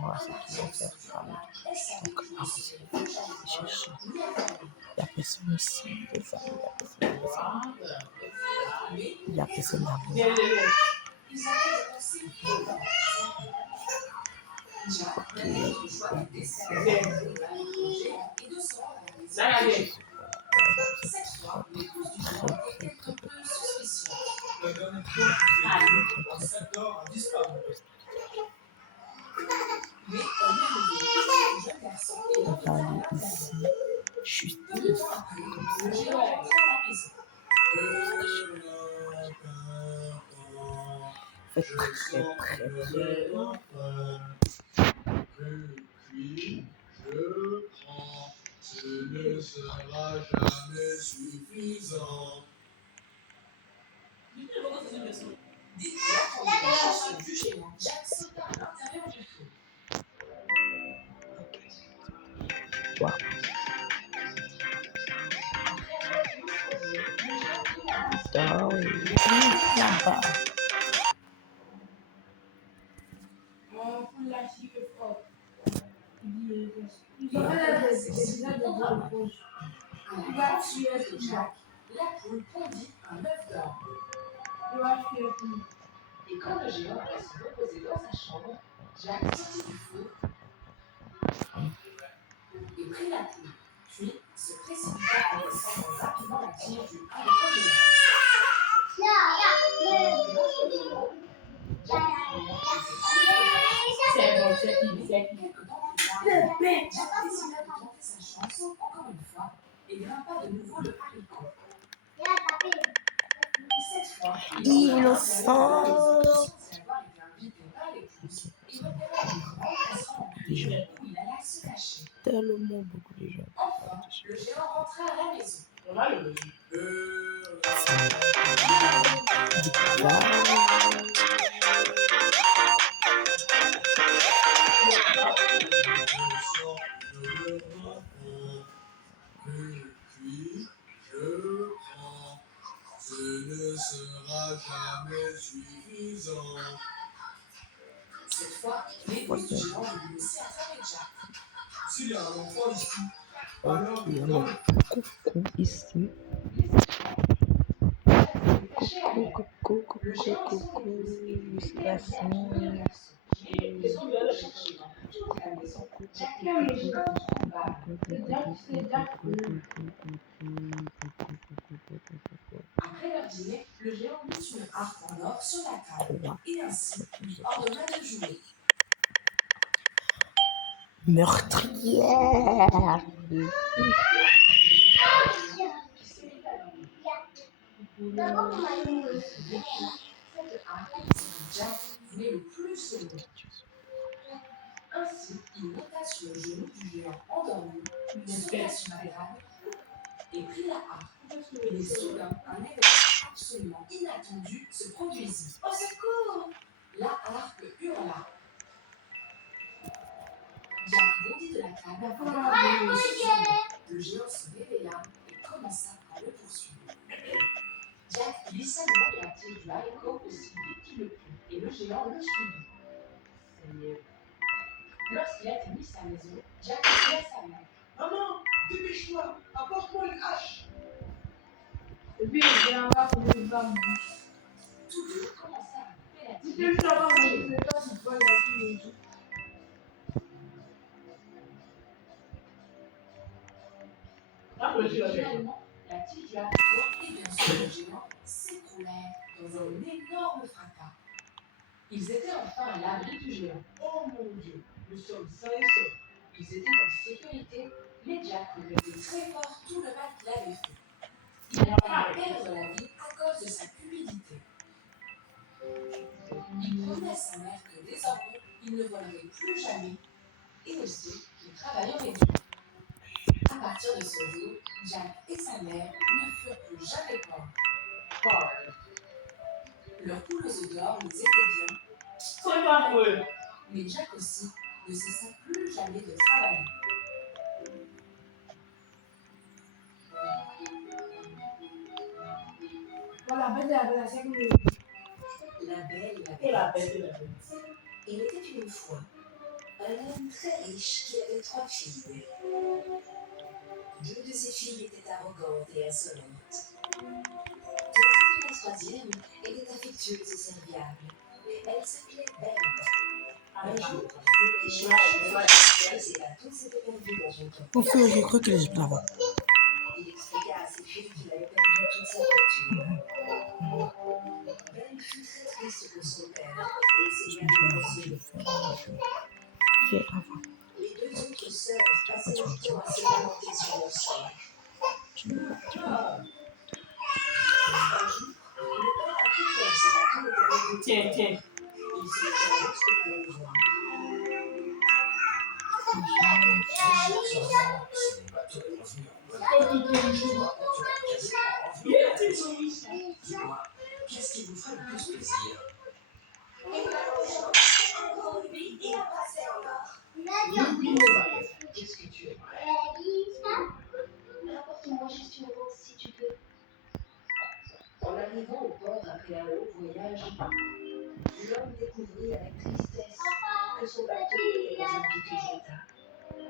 moi, c'est qui va faire femme. Donc, avancez, cherchez. Il y a personne ici, les amis, il y a personne d'amour. On va aller ici, juste ici, comme ça. Faites très, très, très. Puis je prends, ce ne sera jamais suffisant. Wow. Là-bas. La poule pondit un œuf d'or. Et quand le géant alla se reposer dans sa chambre, Jacques sortit du four et prit la poule, puis se précipita en descendant rapidement la tige du haut de l'œuf. Sa chance encore une fois et grimpa de nouveau le haricot. Cette fois, Innocent. Tellement beaucoup de gens. Enfin, le géant rentra à la maison. Puis je prends, ce ne sera jamais suffisant. Cette fois, l'épouse du géant voulut aussi attraper Jacques. S'il y a un enfant ici, alors Il y a un coucou ici. Coucou, c'est la semaine. Après leur dîner, le géant mit une harpe en or sur la table et ainsi lui ordonna de jouer. Meurtrière. Jack voulait le plus au monde. Ainsi, il monta sur le genou du géant endormi, sauta sur la table et prit la harpe. Et soudain, un événement absolument inattendu se produisit. Au secours! La harpe hurla. Jack bondit de la table avec le géant se réveilla et commença à le poursuivre. Jack glissa le long de la tige du haricot aussi vite qu'il le put, et le géant le suivit. Lorsqu'il atteignit sa maison, Jack cria sa mère. Maman, dépêche-toi, apporte-moi une hache. Et puis, il y a un gars pour les femmes. Tous deux commencèrent à couper la tige. Je sais pas si tu vois la tige. Finalement, la tige du haricot et bien sûr le géant s'écroulèrent dans un énorme fracas. Ils étaient enfin à l'abri du géant. Oh mon Dieu, nous sommes sains et saufs. Ils étaient en sécurité, mais Jack regrettait très fort tout le mal qu'il avait fait. Il allait perdre la vie à cause de sa cupidité. Il promet à sa mère que désormais, il ne volerait plus jamais et aussi qu'il travaillerait dur. À partir de ce jour, Jack et sa mère ne furent plus jamais pauvres. Leurs poules aux œufs d'or les aidaient bien. C'est pas vrai. Mais Jack aussi ne cessa plus jamais de travailler. Voilà, la belle et la bête. La belle et la bête. Il était une fois Un homme très riche qui avait 3 filles. 2 de ses filles étaient arrogantes et insolentes. Tandis que la troisième était affectueuse et serviable. Elle s'appelait Belle. Un jour, le riche marchand et ses bateaux s'étaient perdus dans une tempête. Enfin, je crois que je là-bas. Il expliqua à ses filles qu'il avait perdu toute sa fortune. Belle fut très triste pour son père et essaya de le consoler. Fais avant. Les 2 autres sœurs passaient leur temps à se lamenter sur leur sort. Un jour, le père apprit que ses bateaux étaient revenus. Tiens. Il se mit en route pour aller le voir. Qu'est-ce qui vous ferait le plus plaisir? Un gros rubis et un bracelet en or. Qu'est-ce que tu aimerais? Rapporte-moi juste une rose si tu peux. En arrivant au port après un long voyage, l'homme découvrit avec tristesse que son bateau était dans un piteux état. Il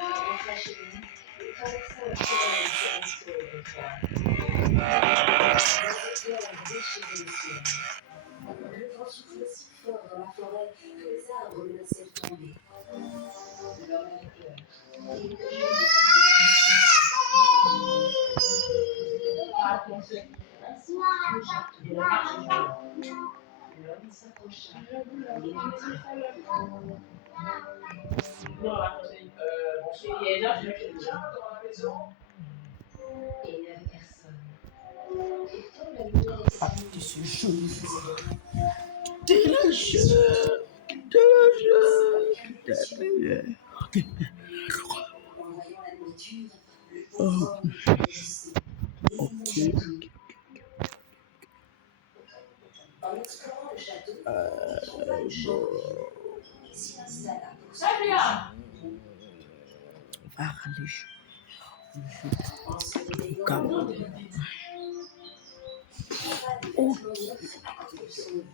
rentra chez lui et traversa un chemin silencieux et étroit. Des éclairs déchiraient le ciel. Le vent soufflait si fort dans la forêt que les arbres menaçaient de tomber. L'homme avait peur. Il était joli. Ainsi, le château. L'homme s'approcha et lui dit Bonsoir. Il y a quelqu'un dans la maison? et il n'y avait personne. Pourtant, la lumière était si C'est chaud. En voyant la nourriture, le pauvre homme réagissait. Et il mangeait tout. En explorant le château, il trouva une chambre vide et s'y installa pour se En se réveillant Calme. le lendemain matin, il trouva des vêtements neufs à côté de son lit.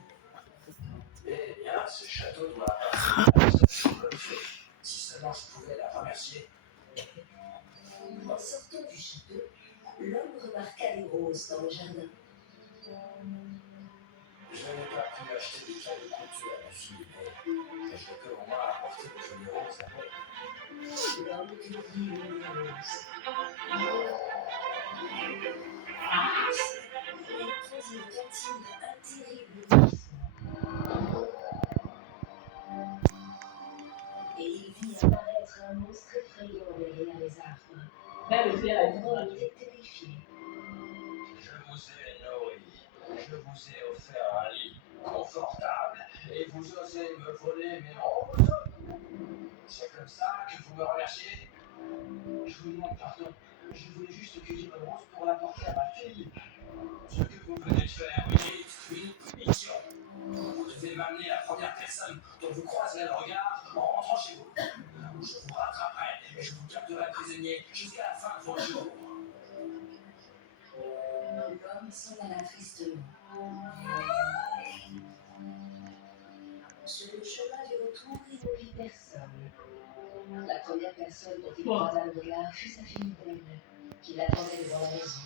Eh bien, ce château doit appartenir à la personne qui le fait. Si seulement je pouvais la remercier. En sortant du château, l'homme remarqua des roses dans le jardin. Je n'ai pas pu acheter des cadeaux coutus à ma fille, mais je peux au moins apporter des jolies roses à elle. L'homme cueillit une rose. Et entendit retentir un terrible gémissement. Et il vit apparaître un monstre effrayant derrière les arbres. L'homme était terrifié. Je vous ai nourri, je vous ai offert un lit confortable, et vous osez me voler mes roses? C'est comme ça que vous me remerciez? Je vous demande pardon, je voulais juste cueillir une rose pour l'apporter à ma fille. Ce que vous venez de faire mérite une punition. Vous devez m'amener la première personne dont vous croiserez le regard en rentrant chez vous. Je vous rattraperai et je vous garderai prisonnier jusqu'à la fin de vos jours. L'homme s'en alla tristement. Sur le chemin du retour, il ne vit personne. La première personne dont il croisa le regard fut sa fille Belle, qui l'attendait devant la maison.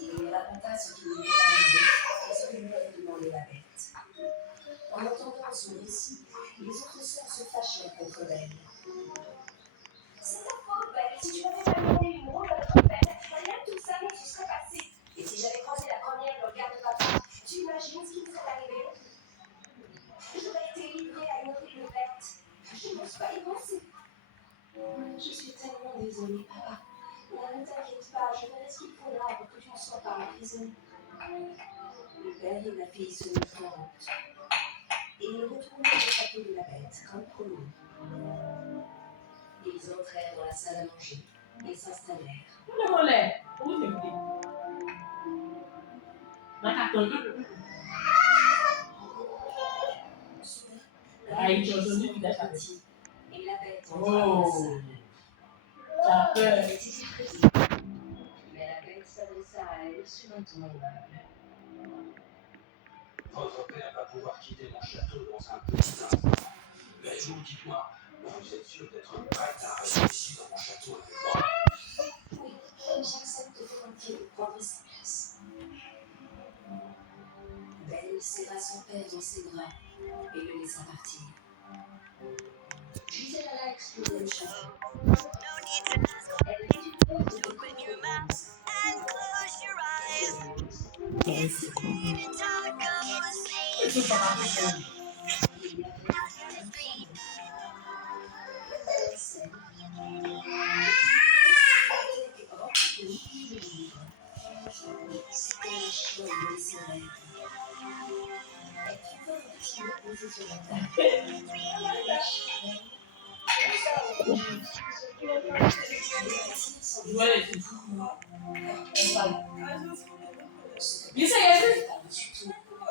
Il lui raconta ce qui lui était arrivé et ce que lui avait demandé la bête. En entendant son récit, les autres sœurs se fâchèrent contre Belle. C'est ta faute, Belle. Si tu m'avais pas demandé une rose à notre père, rien de tout ça ne se serait passé. Et si j'avais croisé la première le regard de papa, tu imagines ce qui me serait arrivé? J'aurais été livrée à une horrible bête. Je n'ose pas y penser. Je suis tellement désolée, papa. Ne t'inquiète pas, je ferai ce qu'il faudra pour que tu ne sois pas en prison. Le père et la fille se mirent en route. Et ils retrouvèrent le château de la bête, comme promis. Ils entrèrent dans la salle à manger et s'installèrent. Soudain, un petit et la bête entra dans la salle. Elle était effrayée, mais la bête s'adressa à elle sur un ton aimable. Votre père va pouvoir quitter mon château dans un petit instant. Mais vous, dites-moi, vous êtes sûr d'être prête à rester ici dans mon château avec moi? Oui, j'accepte volontiers de prendre sa place. Belle serra son père dans ses bras et le laissa partir. Gisèle alla explorer le château. Elle vit une porte de contrebande. Là, il faut qu'on Il y avait une scène. Avec remplie de milliers de livres. C'était la chambre de ses rêves. Elle trouva un petit mot posé sur la table.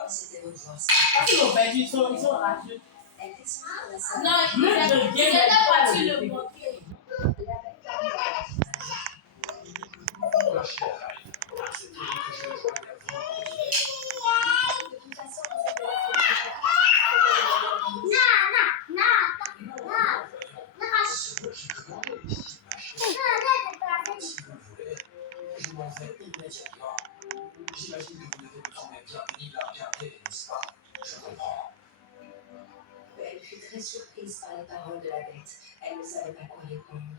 C'était revoir ça. Elle descendit dans la salle. Non, il était parti le montrer. Ma chère Harry, acceptez-vous que je me joigne à vous en continuer? De toute façon, vous êtes Ce que je demande ici, ma chère, si vous le voulez, je m'en vais immédiatement. J'imagine que vous devez me trouver bien pénible à regarder, n'est-ce pas? Je comprends. Elle fut très surprise par les paroles de la bête. Elle ne savait pas quoi répondre.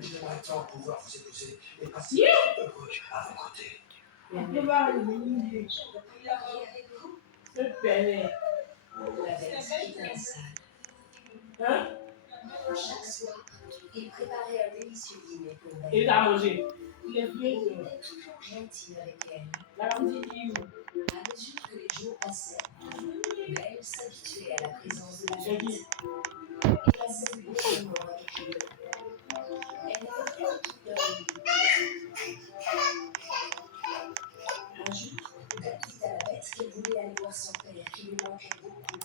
J'aimerais tant pouvoir vous épouser et passer heureux à vos côtés. Je veux prier avec vous. La bête quitta la salle. Chaque soir, il préparait un délicieux dîner pour Belle. Il a mangé. Il était toujours gentil avec elle. À mesure que les jours passaient, Belle s'habituait à la présence de la bête et passait de bons moments avec lui. Elle n'avait plus du tout peur de lui. Un jour, Belle dit à la bête qu'elle voulait aller voir son père, qui lui manquait beaucoup.